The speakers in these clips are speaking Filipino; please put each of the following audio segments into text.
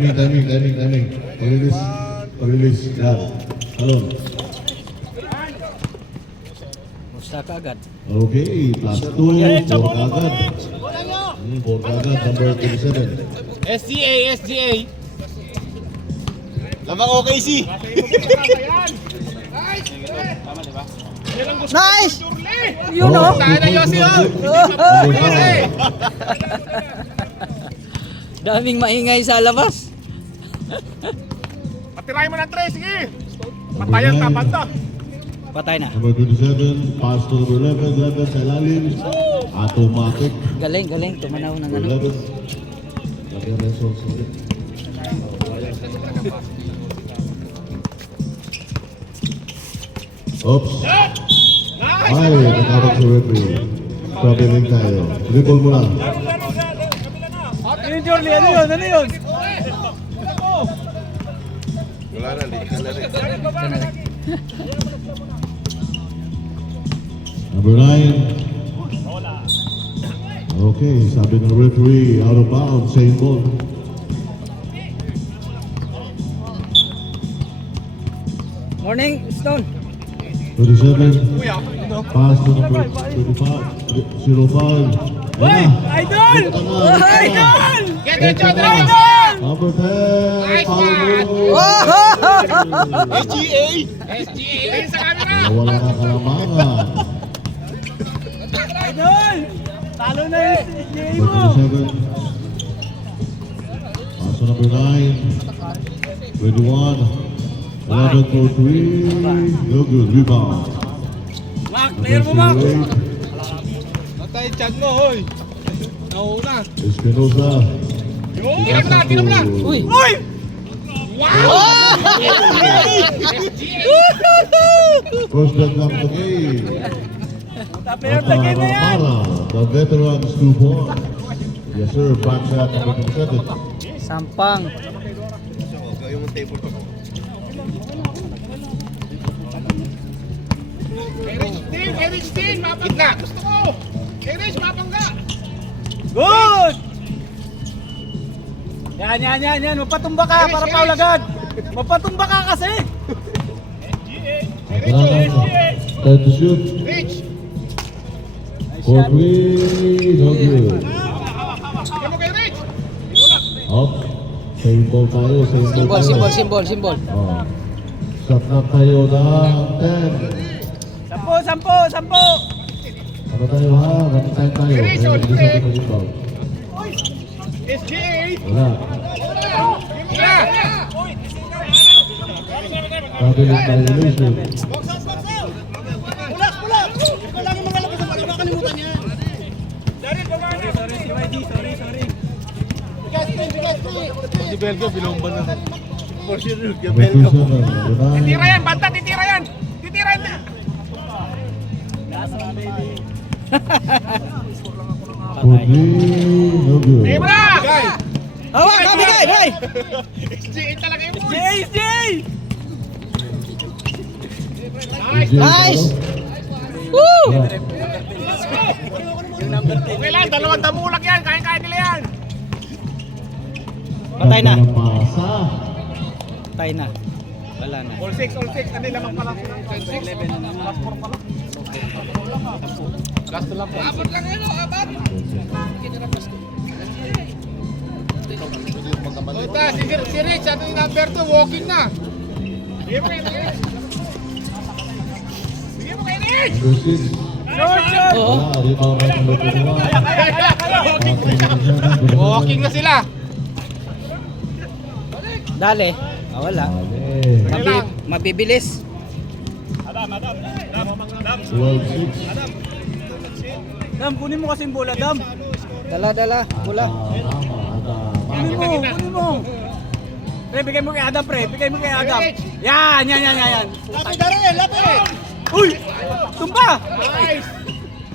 Timing. Release. Yan. Alon. Musta ka agad? Okay, plus 2. 4 kagad. 4 kagad, number 27. SGA. Lamang OKC. Nice! Yun o! Tayo na Yossi o! Daming maingay sa labas. Patirahin mo ng 3, sige! Patayan, tapanta! Patay na. Number 27, pass to number 11 sa ilalim. Automatic. Galing. Tumanaw ng ano. 11. Lagyan ng sauce ulit. Oops. Ay, nakawag sa referee. Traveling tayo. Dribble mo lang. Ano yun, Jorly? Ano yun? Wala na, liit na rin. Number 9. Okay, sabi ng referee, out of bounds, same ball. Morning, Stone. 27. Pass to number 25. 05. Hoy! Idol! Idol! Get it, John! Number 10. Nice Follow. SGA! Ayun sa camera! Wala na kalamangan. Idol! Talo na yung SGA mo! Number 27. Pass to number 9. 21. 11 for 3. No good. Rebound. Mark, player mo, Mark! Natay chan mo, hoy! Nauna! Espinosa. Tira mo na! Uy! Wow! First blood of the game. Player of the game na yan! The veterans 2 points. Yes sir, back shot number 27. Sampang. Yung table ko. Rich Team! Mapangga! Gusto ko! Rich, mapangga! Good! Yan. Mapatumba ka para foul agad. Mapatumba ka kasi. Time to shoot. Rich! For 3. No good. Kaya mo kay Rich! Up. Same ball tayo. Simbol. Oh. Shot na tayo ng 10. Sampo. Ano tayo ha? Running time tayo. Rich, Kaya ulit. hindi sa pinag-foul. SGA! Wala. Tira! Traveling violation. Ikaw lang yung mga labas na makakalimutan yan. Sorry. Si Belga, bilomban na. For sure, Number 27. Titira yan, banta, titira yan! Titira yan! For 3. No good. Tibra! Hawak, kabigay, hey! SGA talaga yung boy! SJ! Nice. Woo! Okay lang, dalawang damulag yan, kaya nila yan! Patay na. Pasa. Patay na. Wala na. All 6, ano lamang pala? 11 na naman. Last to lang po. Abot lang yan, abot! Ota, si Rich, ano yung number 2, walking na! Sige mo kay Rich! Sige mo kay Rich! Number 6. Oo. Wala. Rebound right number 21. Walking na sila! Dali. Wala. Dale. Mabibilis. 12-6. Dam, kunin mo kasi yung bola, Dam. Dala. Bola. Kunin mo. Pre, bigay mo kay Adam, pre. Bigay mo kay Adam. Yan. Lapit na rin, lapit. Uy! Tumba! Nice!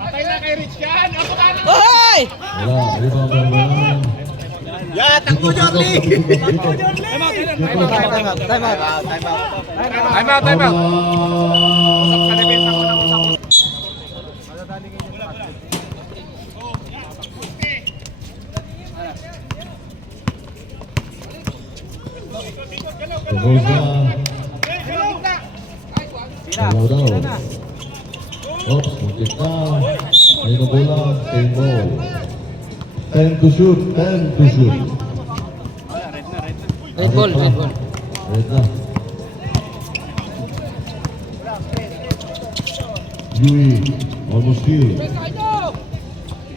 Patay na kay Rich yan! Ako ka na! Hoy! Wala. Rebound by one. Yan, takbo, Jorly! Time out! Sa depensa ko na usap ko. Rosa. Sila. Wala daw. Sila na. Oops, muntik na. Ayun na bola, same ball. 10 to shoot, 10 to shoot. Wala, red na, red na. Red ball, red ball. Red na. Yui, almost kill. Bigyan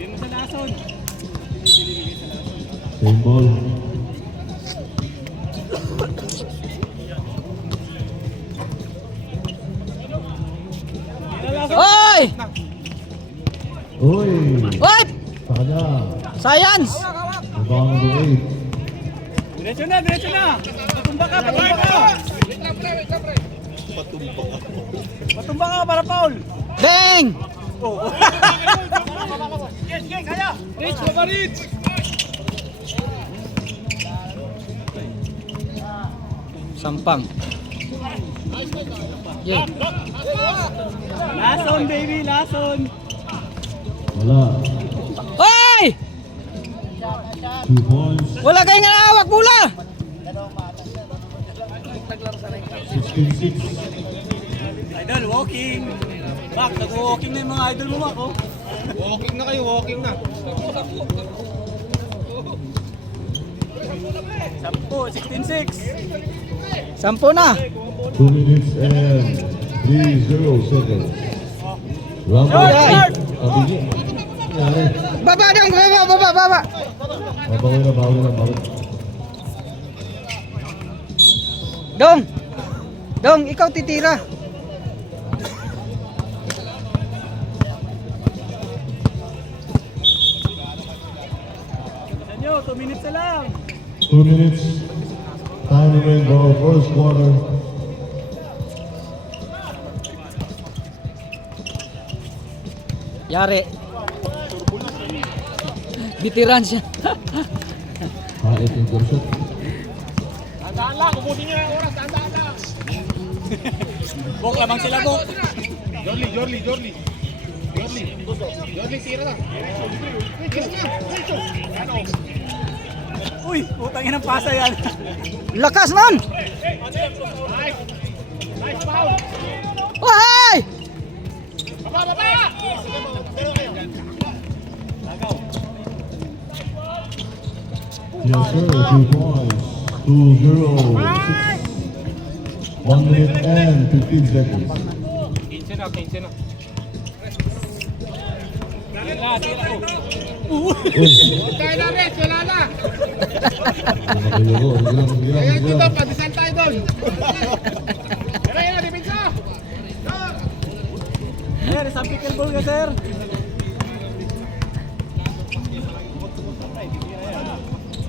mo sa lason. Same ball. Oy! Uy! Oy! Sa kanya. Science! Abang number 8. Diretso na, diretso na. Patumba ka, patumba ka. Patumba ka para foul. Bang! Sige, kaya. Rich, baba Rich. Sampang. Yeah. Lason, baby, lason. Wala. Oy! 2 points. Wala kayong hawak bola! 16-6. Idol, walking. Bak, nag-walking na yung mga idol mo, Bak, oh. Walking na kayo, walking na. 16-6. Sampo na. 2 minutes and 30 seconds. Round Short, out. short. Kabigi. Nangyari. Baba dong, baba. Babawi na. Dong, ikaw titira. Sa inyo, 2 minutes na lang. 2 minutes. Time remains for our first quarter. Yari. Bitiran siya. Kahit yung shot. Tandaan lang, ubusin nyo yung oras, tandaan lang. Bok, lamang sila, Bok. Jorly, tira na. Uy, utangin ng pasa yan. Lakas nun! Nice foul. Wahay! Baba! Yes, sir. 2 points. 2-0. 1 minute and 15 seconds. 15 na. Kaya na, Rich, wala na. Kaya dito, padisan tayo doon. Pero yun, dipinsa. Sir, isang pickleball ka, sir.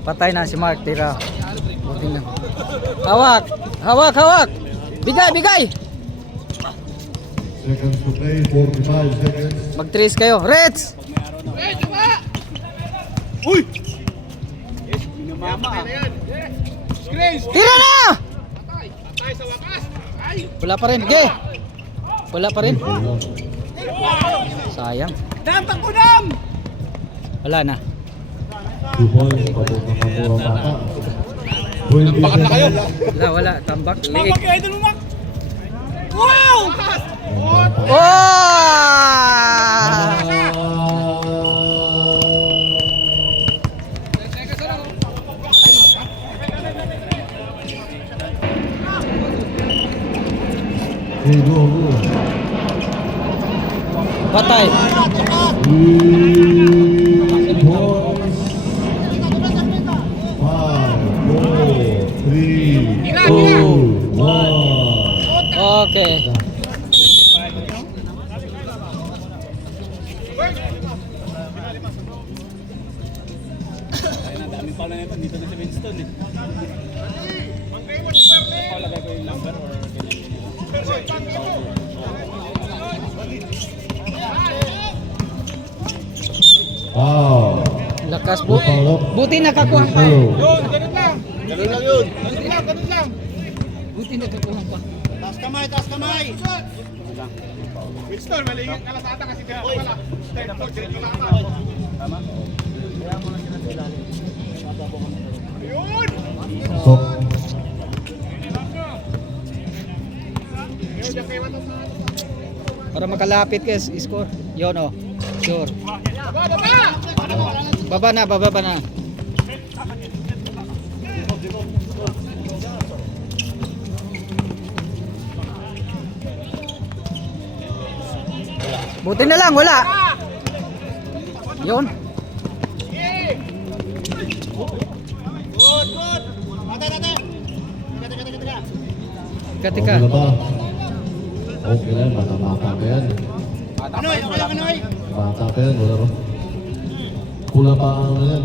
Patay na si Mark, tira. Buti na. Hawak! Bigay! Seconds to play. 45 seconds. Mag-trace kayo. Reds! Rich, ba? Uy! Yes, minamama ah. Grace. Tira na! Patay sa wakas. Ay. Wala pa rin. Ge! Wala pa rin. Sayang. Dam, takbo dam! Wala na. 2 points. Patok na pamura bata. 20 seconds. Wala. Tambak. Liig. Mabak yung idol mo, Mak. Wow! Oh! Hey, go. Patay. 3 points. 5, 4, 3, 2, 1. Okay. Daming pala na ito, dito na si Winston eh. Palagay ko yung number or Wow. Lakas po. Buti nakakuha pa. Yun, ganun lang. Ganun lang. Buti nakakuha pa. Taas kamay. Winston, malingit kalasata kasi kaya wala. Third floor, diretso lang ka. tama? Ayun! Stop. makalapit ka score. Yun oh. Sure. Baba na, bababa na. Buti na lang, wala. Yun. Tika. Okay na ba? Okay na, bata-bata pa yan. Bata pa yan, wala ba? Pula pa ano yan?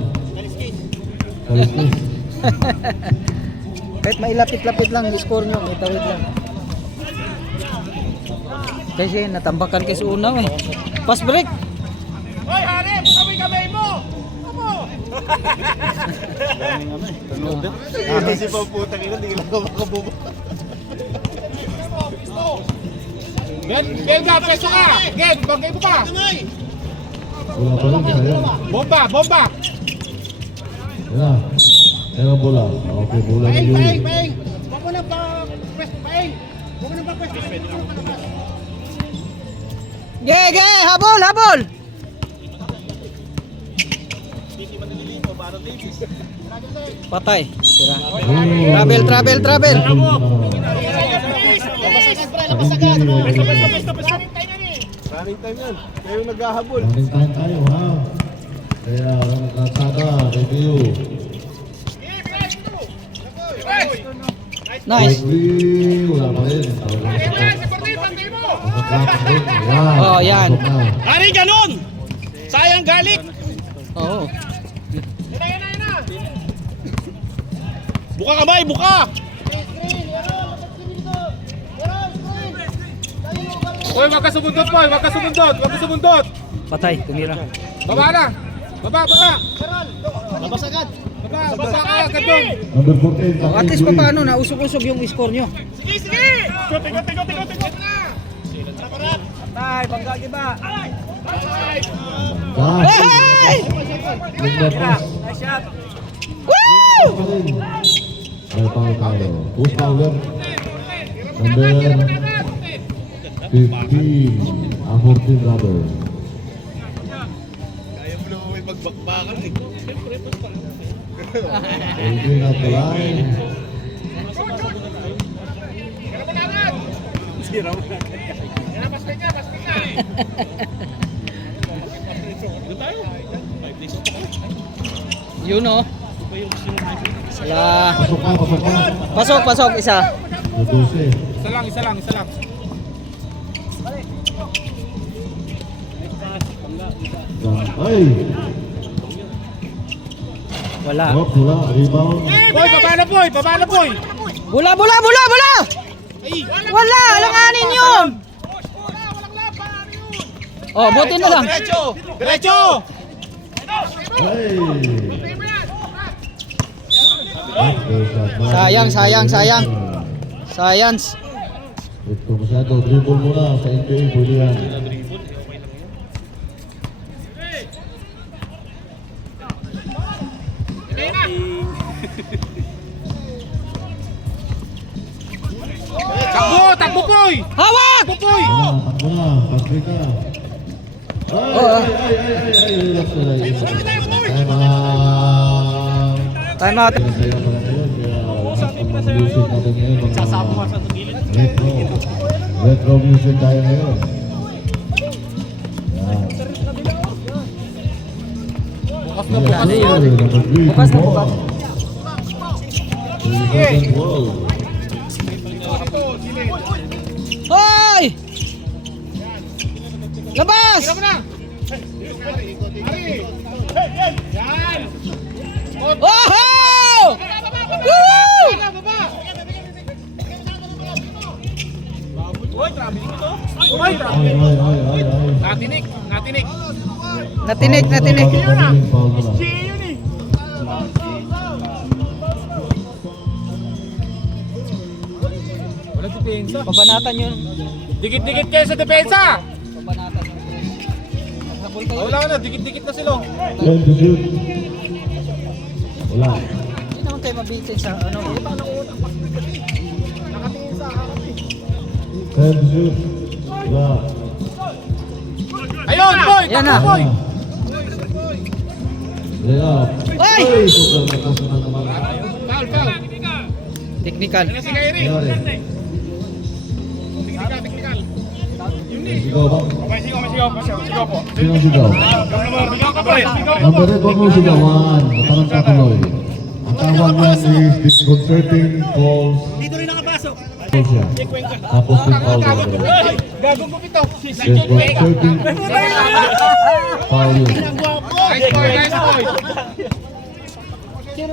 Kaliskis. Kahit mailapit-lapit lang yung score nyo, may tawid lang. Kasi natambakan kayo sa unaw eh. Pass break. Hoy, Hari! Buka mo yung kamay mo! Amo! Si Pamputang ina, hindi lang ako makabubo. Gen, peso ka! Gen, bagay mo pa! Wala pa rin, sayang. Bomba, bomba! Wala. Yan ang bola. Okay, bola ni Yuri. Huwag mo na ba pwesto, Paeng! Huwag mo na ba pwesto, Ge, habol, habol. Patay. Tira. Travel. Running time yan. Kayo naghahabol. Running time tayo, ha? Kaya, nagsada, review. Nice. Review, wala pa rin. Oh, yan. Hari, ganun! Sayang galit! Oo. Buka kamay, buka! Hoy, wag ka sumundot, boy! Wag ka sumundot! Patay, tumira. Baba na! Baba! Labas agad! Baba ka, agad doon! Number 14, Oh, at least pa paano na usog-usog yung score nyo. Sige! Tigo! Tay, panggagi ba? Hey! Nice shot! May power tayo. Who's power? Number 15. 14 rubber. Kaya mo naman may pagbakbakan eh. Holding at the line. Sira mo na. Paspin niya! Yun oh. Sala. Pasok ka. Pasok, isa. 12. Isa lang. Ay! Wala. Wala. Rebound. Boy, baba na, boy! Bola! Wala, alanganin yun. Oh, buti na lang. Diretso! Ay! Science. Ito masyado. Dribble muna sa NBA. Pwede yan. Takbo, boy! Hawak! Boy! Takbo na. Pagkri ka. Ay! Relax na lang. Time out. Kaya sa'yo pala ngayon. Kaya lahat ng mga music natin ngayon. Retro music tayo ngayon. Yan. Bukas na. Hoy! Labas! Tira mo na! Yan! Oh! Woo! Ay. Natinik! Natinik. Foul mo na. Walang depensa. Pabanatan yun. Dikit-dikit kayo sa depensa! Pabanatan yun. Habol kayo. Wala na, dikit-dikit na sila. 10 to shoot. Wala. Hindi naman kayo mabitin sa ano. 10 to shoot. Wala. Yun, boy! Yan Takbo, na. boy! Layup. Ay! Ay, sobrang lakas na naman. Foul, foul. Technical. Ano si Kairi? Nangyari. Technical. Sigaw ba? Sigaw po. Sino ang sigaw? Number 8, huwag mong sigawan. Parang katuloy. Ang tawag niyan is disconcerting calls. Dito rin nakapasok. Calls siya. Tapos din foul. Gagong ko ito. Disconcerting foul yun. Nice boy, nice boy. Dito,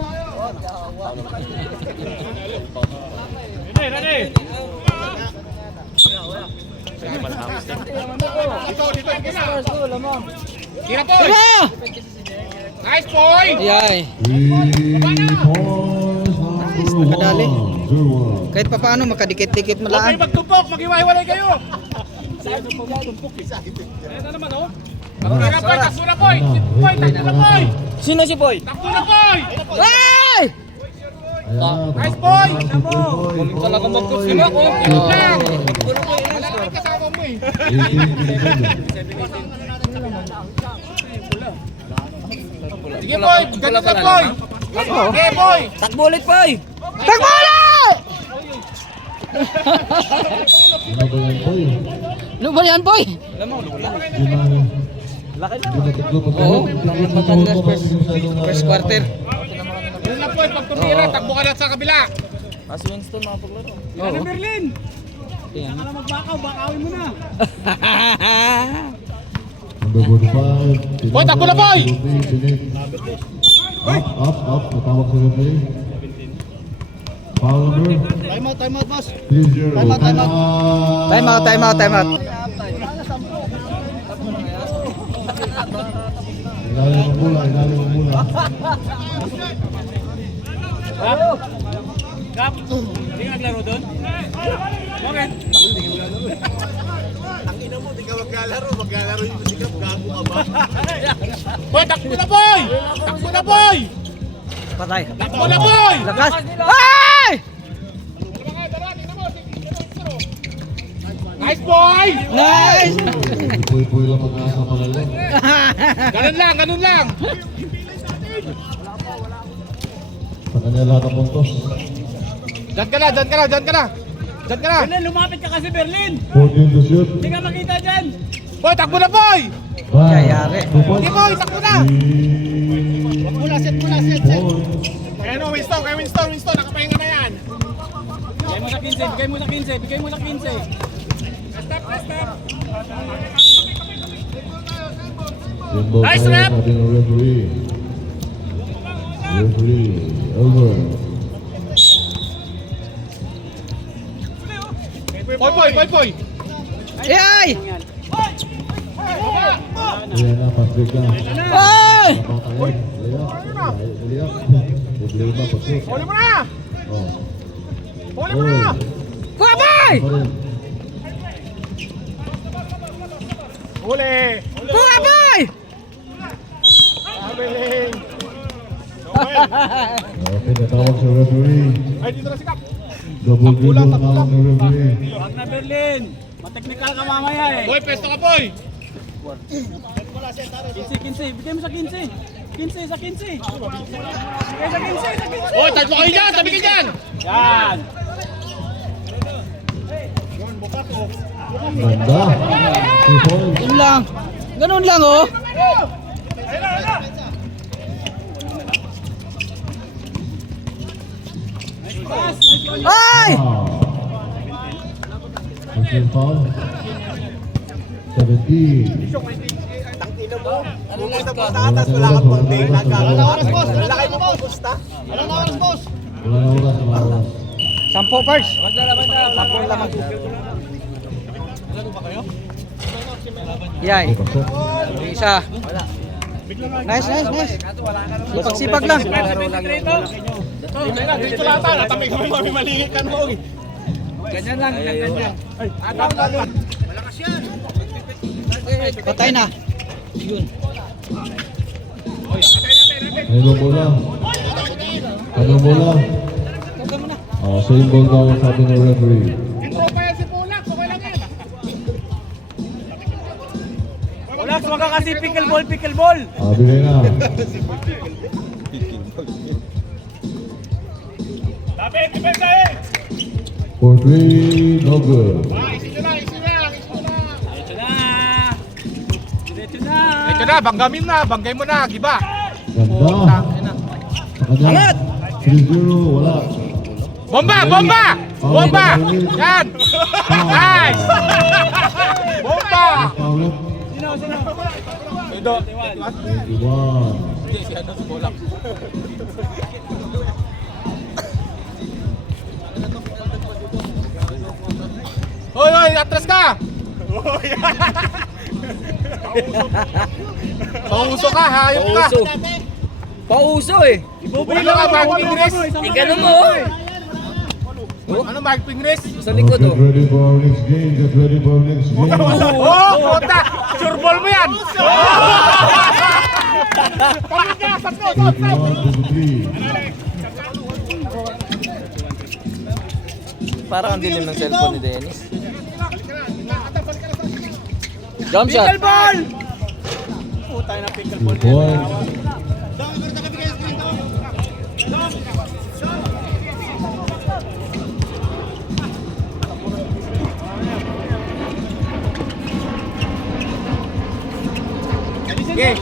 Kira boy. Nice boy. Yay. 3 points, number Madali. 1. 0-1. Kahit pa paano makadikit-dikit Huwag malaan. kayo magtumpok, mag-iwaiwalay kayo. Kira boy, takbo na boy. Boy, takbo na boy. Sino si Boy? Takbo na boy. Ay! Nice boy. Talaga Sino ko? Tingnan lang. Wala naman kasama mo eh. Sige boy, ganun lang boy. Sige boy. Takbo ulit, Boy. Takbo ulit! Ano ba yan, boy? Oo. Maganda first quarter. Ganun lang boy, pag tumira, takbo ka na sa kabila. Ano, Berlin? Saka na magbakaw, bakawin mo na. Boy, takbo na, boy! Up. Natawag sa referee. Foul number. Time out, boss. 3-0. Time out. Ilalim ang mula. Kap, hindi ka naglaro doon? Bakit? Boy, takbo na boy! Takbo na boy! Patay. Takbo na boy! Lakas. Ay! Nice boy! Nice! Puy-puy lang mag-asa pala lang. Ganun lang. Sa kanya lahat ang puntos. Diyan ka na. Berlin, lumapit ka kasi, Berlin. 14 to shoot. Hindi ka makita dyan. Boy, takbo na boy! Yayari. 2 points. Sige boy, takbo na! Set. Points. Kaya Winston, nakapahinga na yan. Bigay mo sa 15. Nice rep! Sabi ng referee. Over. Boy! Yay! Ayan na, pasbig na. Ay! Napatay. Layup. Problema, pasok. Huli mo na! Oh. Huli mo na! Kuwabay! Pa rin. Huli! Kuwabay! Abiling! Okay, natawag sa referee. Ay, dito na si Kap! Double dribble ang tawag ng referee. Huwag na, Berlin. Mateknikal ka mamaya eh. Boy, pesto ka boy! 15. Bigay mo sa 15. 15 sa 15. Bigay sa 15. Boy, tatlo kayo dyan! Sabi ka dyan! Yan. Ganda. 2 points. Yun lang. Ganun lang, oh. Ay! Second foul. 17. Wala kang pambing. Wala na oras. 10 first. 10 lamang. Yay. Pasok. Isa. Nice. Sipag lang. Dito lang tayo, natamay kami mamimaliit ka mo. Ganyan lang. Patay na. Yun. Mayroong bola. Anong bola? Same ball daw ang sabi ng referee. Intro pa yan si Pulak, okay lang yan. Relax. si pickleball, pickleball. Bigay na. For 3, no good. Ito na. Ito na. Ito na. Ito na, banggamin na. Banggay mo na, giba. Ganda. Angat! 3-0, wala. Bomba! Bomba! Yan! Nice! Bomba! Paulit. Sino? Ito. 21. Hoy, atras ka! Pauso ka, hayop ka! Pauso. Pauso eh. Ano ka, magping race? Ganun mo. Ano, magping race? Sa likod Get oh. ready for our next game. Get ready for our next game. Oh, puta! Sureball mo yan! Pagkakasat mo! 21-23. Parang ang dilim ng cellphone ni Dennis. Jump shot. Pickleball! Putay na 2 pickleball. points. Okay.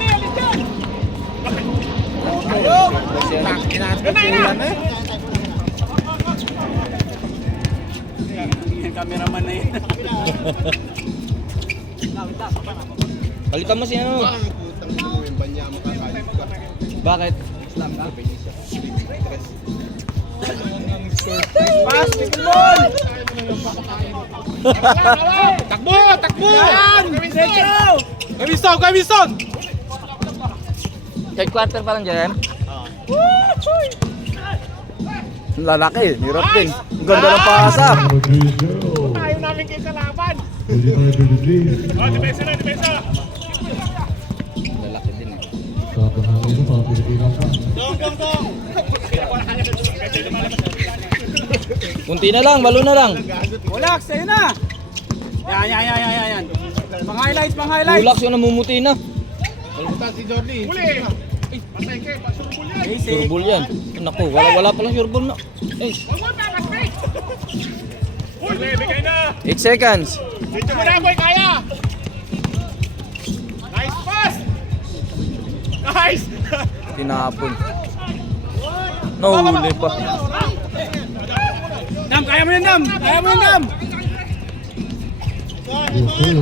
Yung cameraman na yun. Palitan mo si ano. Bakit? Pass, pickleball! Takbo! Yan! Centro! Gawiston! Third quarter pa lang dyan. Ang lalaki, hirap din. Ang ganda ng pasa. Number 3-0. Tayo namin kayo kalaban! 25-23. Lalaki din eh. Sa panahon ito, mga Pilipinas pa. Kunti na lang, balo na lang. Relax, sa'yo na! Yan. Pang-highlights. Relax yung namumuti na. Kalimutan si Jordi. Huli! Ay, patay kayo, pasurbol yan! Basic. Sureball yan. Naku, wala palang sureball na. Eh, Uy, bigay na! 8 seconds. Dito mo na, boy, kaya! Nice pass! Nice! Tinapon. Nahuli pa. Dam, kaya mo yan, Dam! Yes, sir.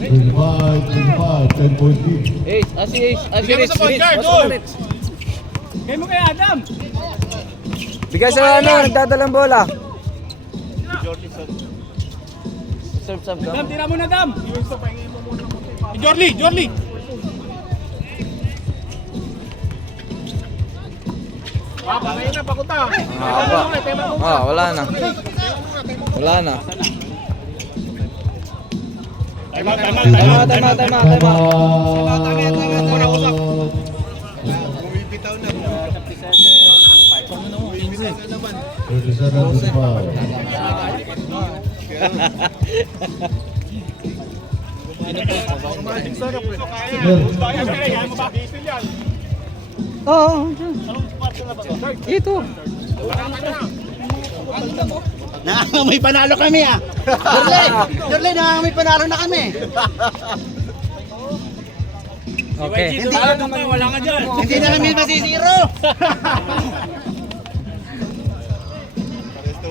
25-25, 10-point lead. Ace, Ace, Bigyan mo Rich, sa point guard, Rich, goal. Rich. Kaya mo kay Adam! Bigay sa ano, nagdadalang bola. Serve sub Dam, ka. tira mo na, Dam! Jordi! Patay na, pakuta! Haba. Wala na. Time out. Bumibitaw na. 37-25. Oo. Ito. Nangangamoy panalo kami ah. Dorle, nangangamoy panalo na kami. Okay. Wala ka dyan! Hindi na kami masisiro.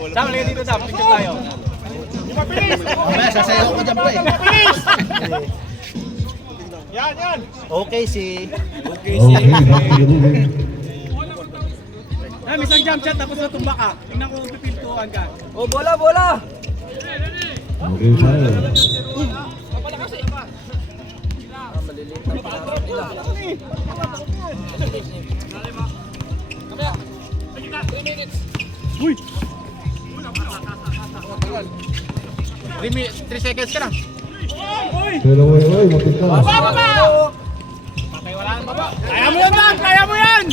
Dam, lagay dito, Dam. Picture tayo. Mamaya sasayaw ko dyan pre. Yan! Okay si. Okay, back to the movie. Dam, isang jump shot tapos natumba ka. Tingnan ko kung pipintuan ka. Oh, bola. Okay, tayo. Uy! 3 seconds ka na. Pero oy, makita. Kaya mo yan, Dam! Kaya mo yan!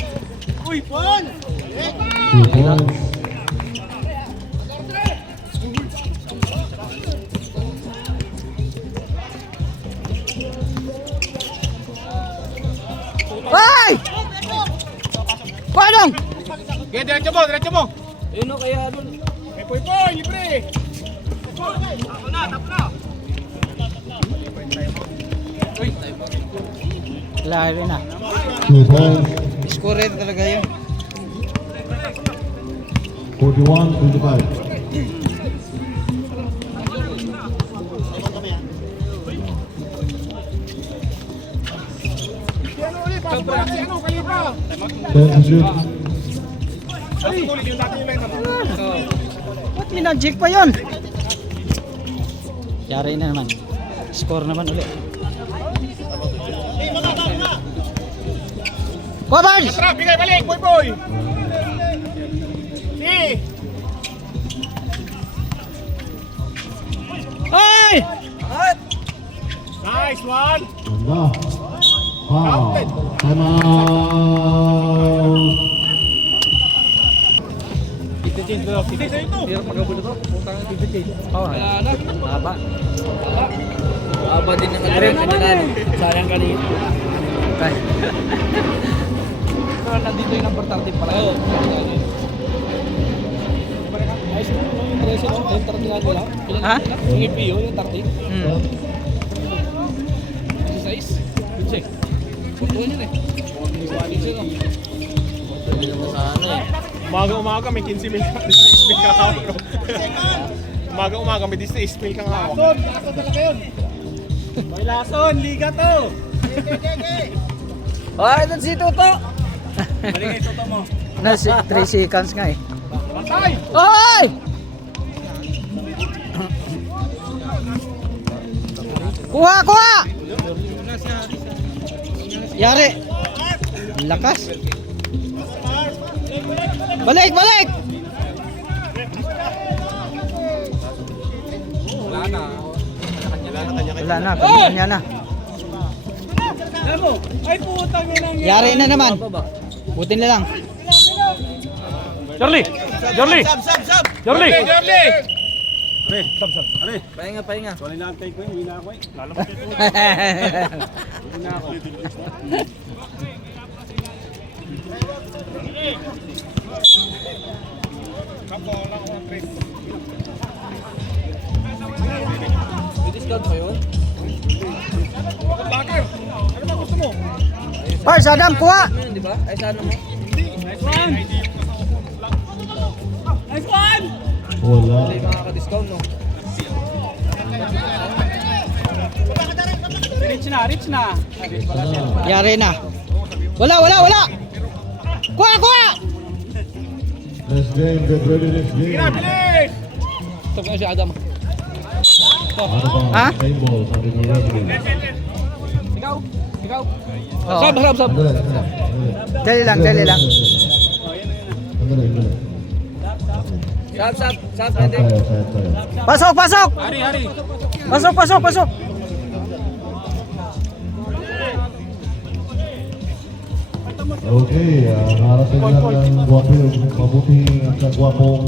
Uy, Paul! 2 points. Okay, diretso mo, diretso mo. Ayun o, kaya doon. May poy, libre. Lari na. 2 balls, Score rin talaga yun. 41-25. Ano ulit, pasok mo natin, ano, kalipa. 10 to shoot. Ulit yung dati yung line. Ba't minajig pa yun? Yari na naman. Score naman ulit. Coverage! Tara, bigay balik, boy. Si. Ay! Nice one. Ganda. Foul. Time out. Hindi sa'yo ito. Hirap magabot ito. Putang ang TV. Oh, Kaya na. haba. Aba din ng ano. Sayang kanina. Okay. Pero nandito yung number 30 pala. Oo. Ayos mo yung presyo no? Yung 30 nga nila. Ha? Yung EPO, yung 30. Hmm. Si size. Good check. Putuan yun eh. Pwede naman sa ano eh. Umaga may 15 mil kang hawak. Umaga may 16 mil kang hawak. Lason talaga yun. May lason, liga to. Oh, ito si Toto. Balik kayo toto mo. Na 3 seconds nga eh. Patay! Oy! Kuha, kuha! Yari. Lakas. Balik, balik! Wala na, kanya na. Alam mo, ay putang ina ng Yari na naman. Butin na lang. Charlie! Charlie! Charlie! Jorly! Pahinga, pahinga. Wala na antay ko yun, hindi na ako eh. Lalo mo dito. Hindi na ako. May discount pa yun? Bakit? Ano ba gusto mo? Pars, Adam, kuha! Ano yun, di ba? Ay, sa ano mo? Nice one! Nice one! Wala. Hindi makaka-discount, no? Rich na, rich na. Yari na. Wala, wala, wala! Kuha, kuha! Next game, get ready next game. Bilis! Ito ko si Adam. Ano ba? Ha? Same ball, sabi ng referee. Ikaw? Ikaw? Oo. Sab, sab, sab. Sandali, sandali. Dali lang, dali lang. Sandali, sandali. Sab, sab, sab. Saan Hindi. tayo, saan tayo? Pasok, pasok! Hari, hari. Pasok, pasok, pasok! Okay, narating lang ng mabuting at kagwapong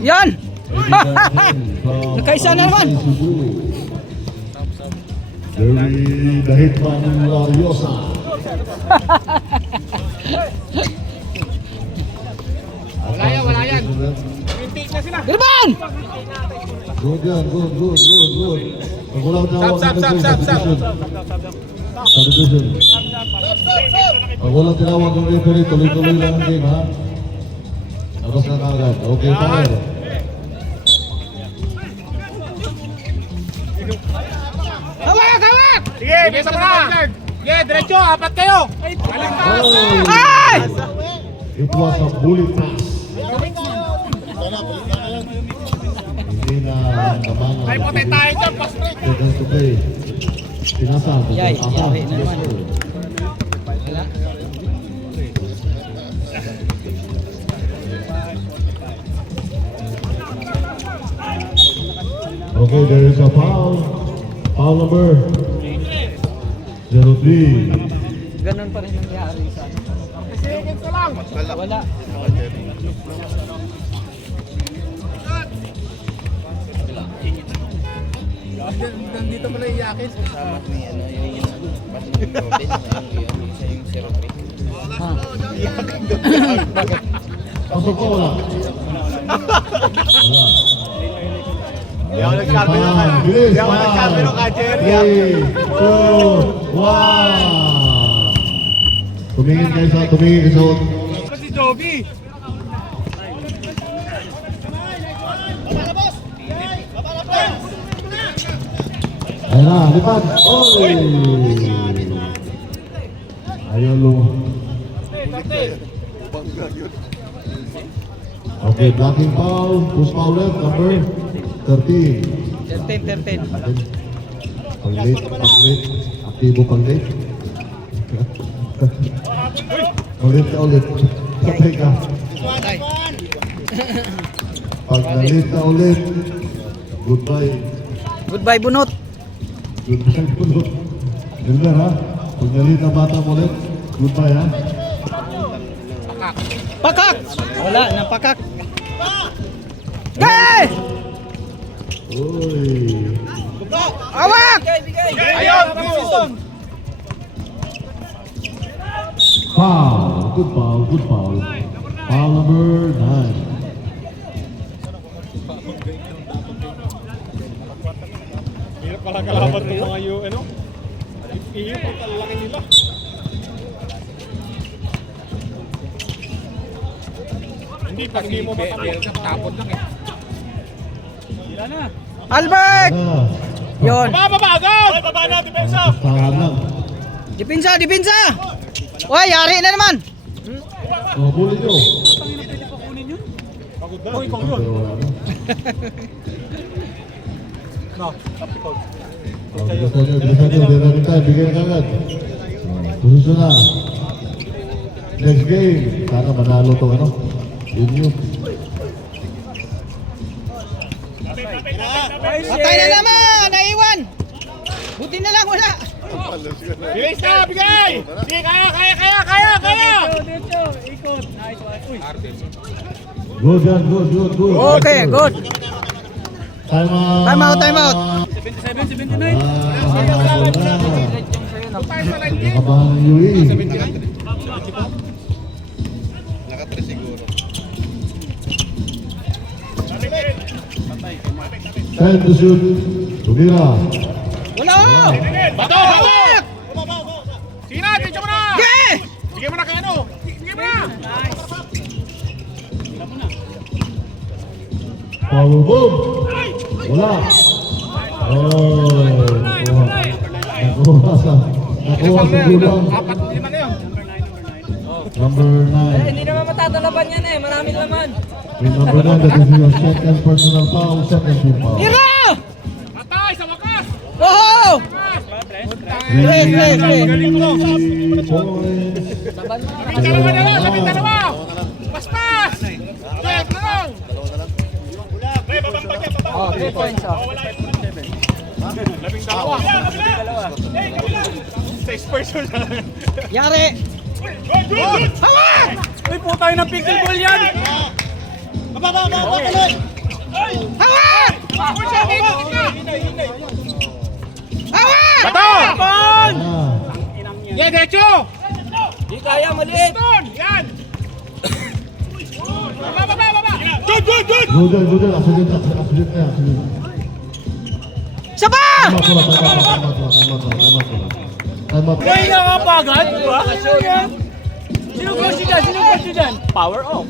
Yan! kaibigan from Nakaisa na naman. Cebu. Jerry the Hitman Lariosa. Wala yan. Take na sila. Girban! Good yan, good. Pag walang tawag Sab. sa division. Pag walang tinawag ng referee, tuloy-tuloy lang ang game, ha? Tapos na kagad. Okay, fire. Hawak, hawak! Sige, bisa mo na. Sige, diretso, apat kayo. Oh, Ay! it was a bullet pass. Hindi na naman. Ay, potay tayo dyan, pass break. Seconds to play. Pinasal. Yay, yari na naman. Okay, there is a foul. Foul number 03. Ganun pa rin nangyari sa ano. Seconds na lang. Wala. Nandito pala iyakin. Kasama ko yung ano, yung Robin, yung 03. Ha. Bakit? Pasok ko, wala. Wala. Di ako nagsabi ng ano. Bilis, Di ako nagsabi ng Jerry. 3, 2, 1. Tumingin kayo sa Si Joby. Ayan na, lipat. Oy! Ayun, lo. Okay, blocking foul. Push foul left, number 13. 13. Pag-late. Aktibo pag-late. Ulit ka ulit. Patay ka. Pag na-late ka ulit, goodbye. Goodbye, bunot. Goodbye po. Ganda ha? Pag na-late na bata mo ulit, goodbye ha? Pakak! Wala, napakak. Gay! Uy! Awak! Ayun! Foul! Good foul, good foul. Foul number 9. Hirap pala kalaban ng mga ano? Iyo, ang talaki nila. Hindi mo matapos. Tapon lang eh. Albert! Yon. Baba agad! Baba na, depensa! Tahan lang. Dipinsa! Uy, yari na naman! Oh, bulit nyo. Pagod na. Pero wala na. No, tapos. Bilisan nyo. Di namin tayo. Bigyan ka agad. Susunod na. Next game. Sana manalo itong ano. Yun. Patay na naman! Naiwan! Buti na lang, wala! Bilis na, bigay! Sige, kaya! Dito, ikot. Nice one. Uy. Good yan. Good. Okay, good. Time out. Time out. 77, 79. Nakabahan ng UE. Time to shoot. Tumira. Wala! Bato! Sige na, teach mo na! Yeah! Bigyan mo na kay ano! Bigyan mo na! Power boom. Wala. Oh, nakuha sa gulang. 4-5 na yun. Number 9. Hindi naman matatalaban yan eh, maraming laman. With number 9, that is your second personal foul, second team foul. Tira! Patay sa wakas! Oh! Please. Galing mo! Points. Labing dalawa! Paspas! 12 na lang! Oh, 3 points off. Labing dalawa! 6 person na lang. Yari! Hawak! Uy, po tayo ng pickleball yan. Hawak! Hawak! Bato! Bon! Yeah, derecho! Di kaya, maliit. Yan! Baba! Good. Accident na. Saba! Time out. Ngayon nakapagad, di ba? Sino coach nyo dyan? Power off.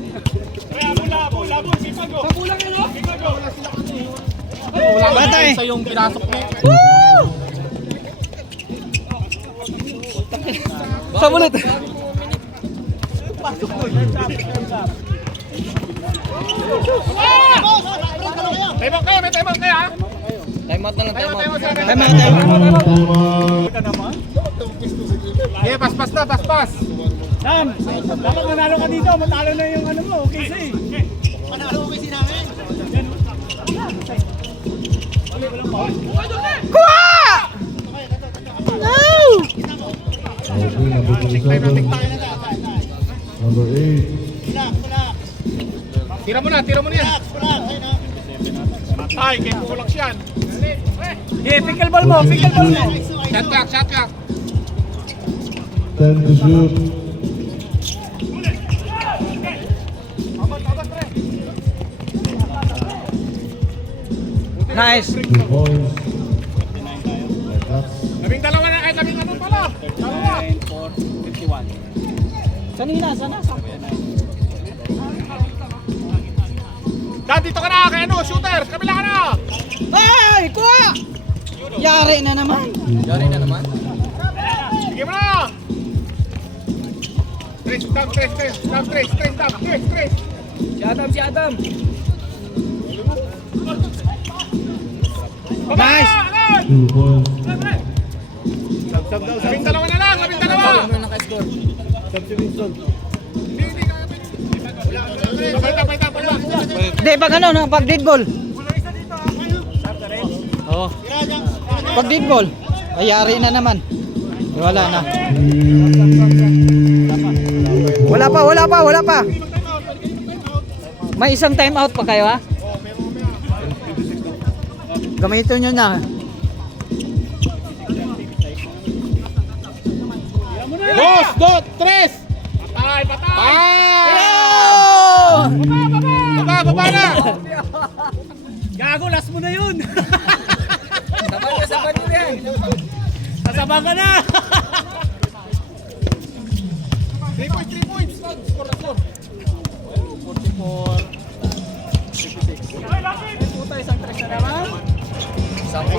Labo, sipago! Kapulang yun, oh. Wala Batay. sa yung pinasok niya. Sa bulit! May time out kayo ha? Time out na lang, time out. Time out. Yeah, paspas! Sam, dapat nanalo ka dito. Matalo na yung ano mo, okay say. Kuha! No! Okay, number 27. Number 8. Tira mo na yan! Ay, kay Pulak yan! Yeah, pickleball mo. Shot clock! 10 to shoot. Nice. 2 points. That's Labing dalawa na, ay labing ano pala? Dalawa. 9-4-51. Sanina, sana. Dad, dito ka na, kay ano, shooter, kabila ka na. Ay! Kuha! Yari na naman. Sige mo na. Tres, down, tres, down, tres, tres. Si Adam. Nice. 2 points. Labing dalawa na lang, labing dalawa. Ano naka-score? Paita. Hindi, pag ano, pag dead ball. Oo. Pag dead ball, ay yari na naman. Wala na. Wala pa. May isang time out pa kayo ha? Gamitin nyo na. Dos, tres. Patay. Baba na. Gago, last mo na yun. Saban nyo yan. Sasabang ka na. 3 points. Score. 44. Puta, isang tres na naman.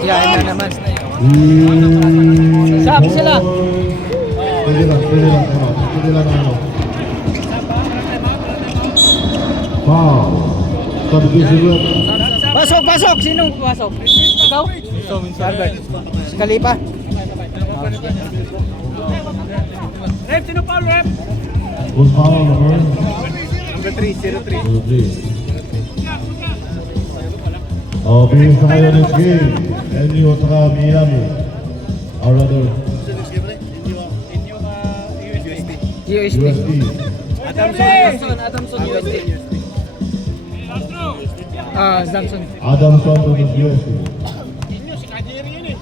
Yan na naman. Sab sila. Pwede lang ano. Foul. Substitution. Pasok. Sinong pasok? Ikaw? Albert. Si Kalipa. Rep, sino pa, Rep? Who's foul number? Number 3, 03. 03. Being started this game. Enyi Osaka Miyami. Or rather, USD. USD. Adamson USD. Zamson. Adamson versus USD. Si Kajiri yun eh.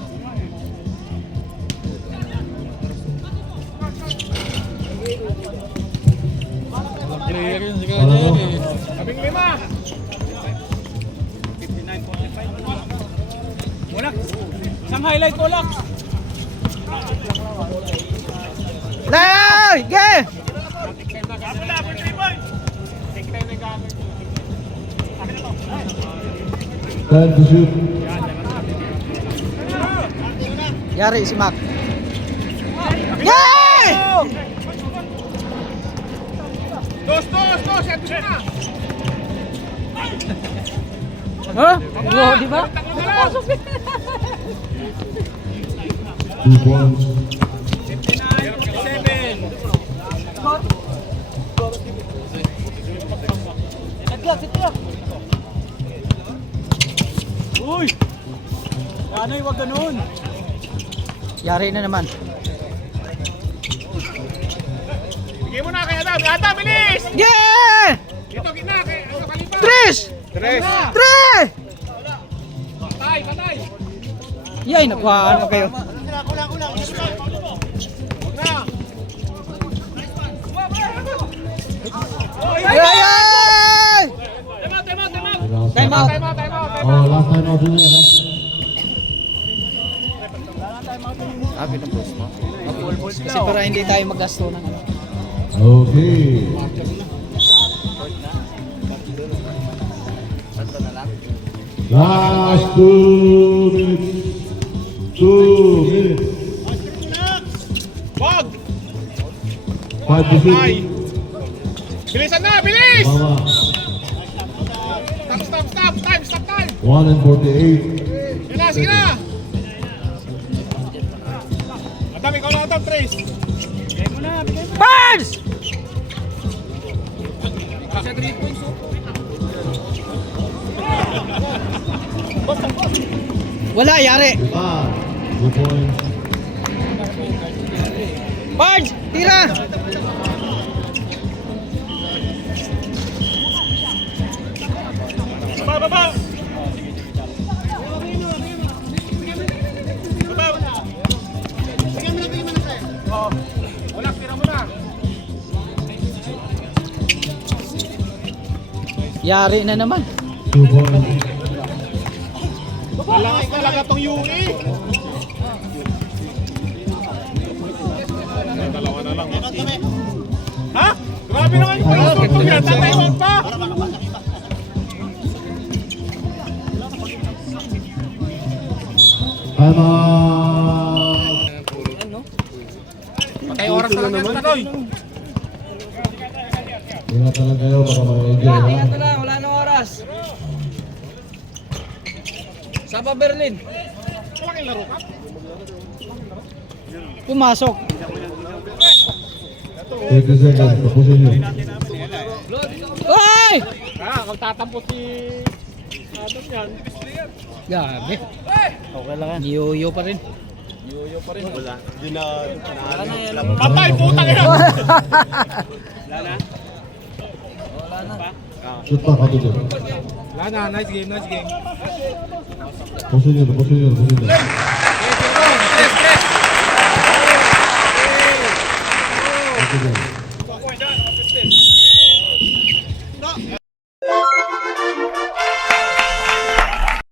Ano? Labing lima. Wala. Isang highlight ko lang. Nay! Ge! Time to shoot. Yari si Mac. Yay! Dos, eto na. Huh? Wow, di ba? 2 points. 7. Uy! Yanay, wag ganun. Yari na naman. Bigay mo na kay Adam. Adam, bilis! Yeah! Dito, gitna, kay ano, Kalipa. Tres! Tres. Patay. Yay, nakuha ano kayo? Yay! Time out. Oh, last time out din yan, ha? Kasi para hindi tayo magasto ng ano. Okay. Last 2 minutes. 2 minutes. Wag! 5 to Patay. 6. Bilisan na, bilis! Mama. Stop time! 1 and 48. Sige na! Adam, ikaw lang Adam, Trace. Barnes! Kasi 3 points. Wala, yari. 2 points. Barnes, tira! Baba! Wala, tira mo na. Yari na naman. 2 points. Malakas talaga tong Yuri. Dalawa na lang. Ha? Grabe naman yung pagkakot yan. Tatay mo pa. Time out. Patay oras na lang yan, Tatoy. Ingat lang kayo, baka ma-enjoy ha. Ingat na lang, wala nang oras. Sapa Berlin. Pumasok. 30 seconds, tapusin nyo. Ay! Magtatampo si Adam yan. Grabe. Okay lang yan. Yoyo pa rin. Patay, putang ina. Shoot pa, kato dyan. Wala na, nice game, nice game. Tapusin nyo, tapusin nyo, tapusin nyo. Tapusin nyo.